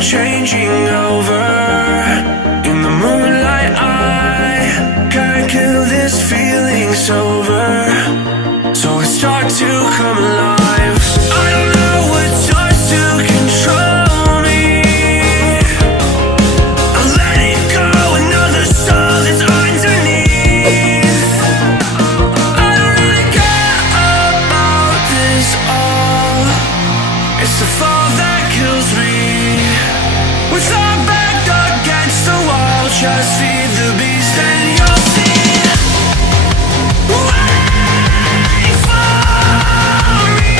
from changing over. In the moonlight I can't kill this feeling sober, so I start to come alive. I don't know what starts to control me. I let it go, another soul that's underneath. I don't really care about this all. It's the fall that kills me. With our back against the wall, just feed the beast and you'll see. Wait for me.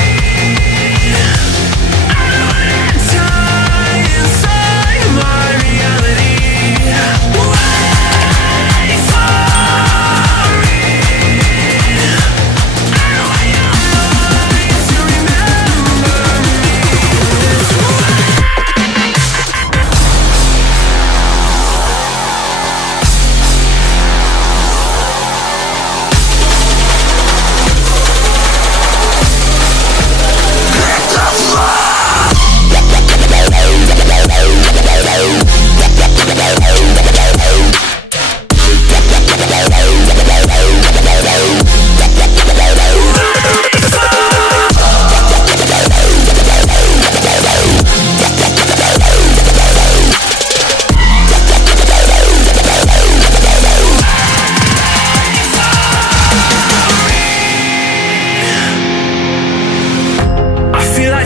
I don't wanna die inside my reality. Wait for me. I don't want your mind to remember me this way.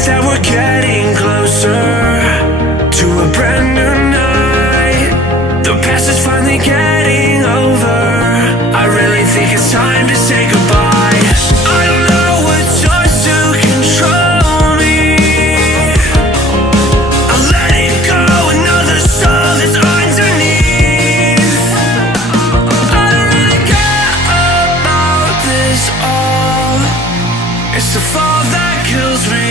That we're getting closer to a brand new night. The past is finally getting over. I really think it's time to say goodbye. I don't know what starts to control me. I let it go, another soul that's underneath. I don't really care about this all. It's the fall that kills me.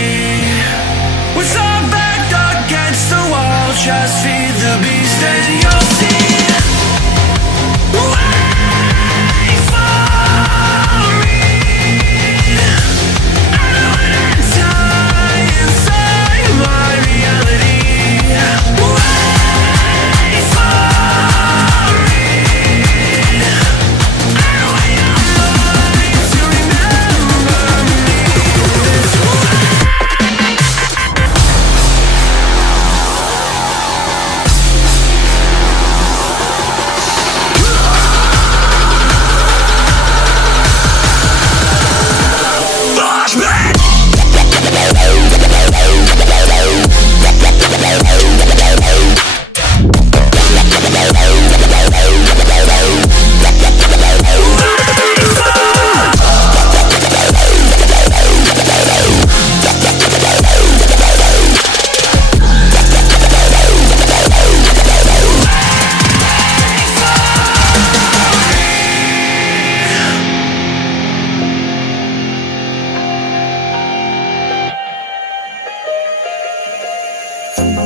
With our back against the wall, just feed the beast and you'll see. Wait for me. I don't wanna die inside my reality. Wait for me. I don't want your mind to remember me this way.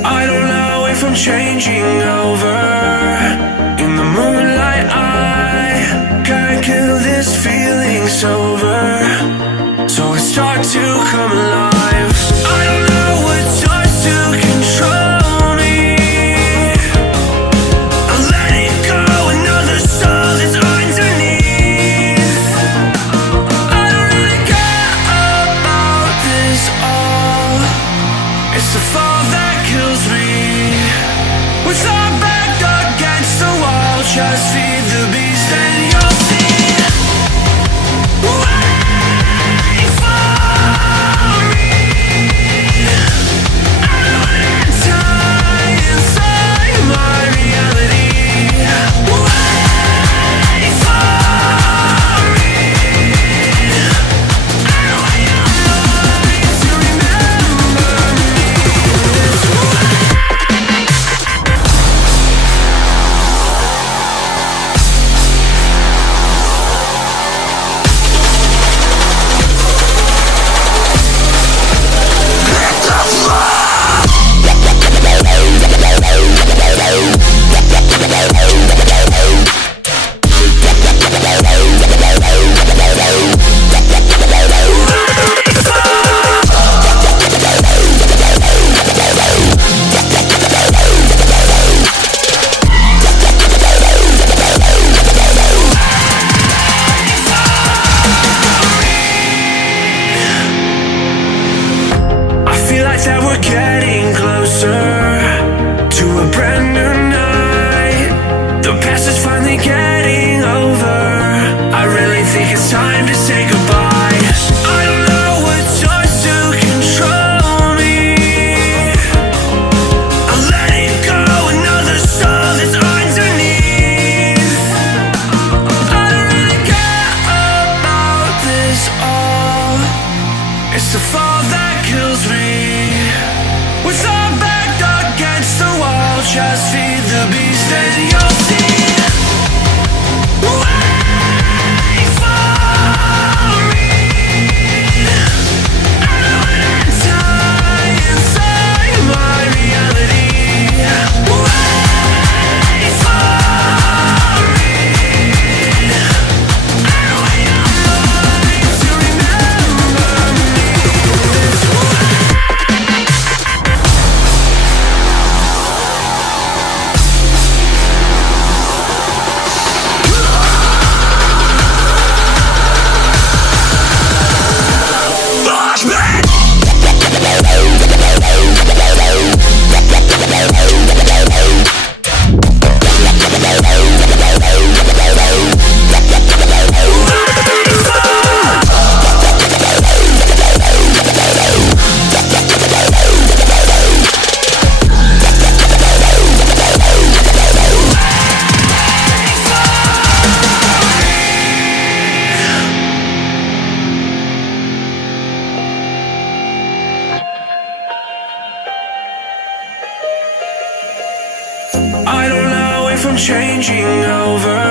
I don't know if I'm changing over. In the moonlight I can't kill this feeling sober, so I start to come alive. I don't know what starts to control me. I let it go, another soul that's underneath. I don't really care about this all. It's the fall that kills me. With our back against the wall, just feed the beast and you'll see. Wait for me. signs that we're getting closer to a brand new night. The past is finally getting over. I really think it's time to say goodbye. I don't know what's yours to control me. I'll let it go, another soul that's underneath. I don't really care about this all. It's the fall that kills me. With our back against the wall, just feed the beast and you'll see. Wait for me. I don't wanna die inside my reality. Wait for me. I don't want your mind to remember me this way. I don't know if I'm changing over.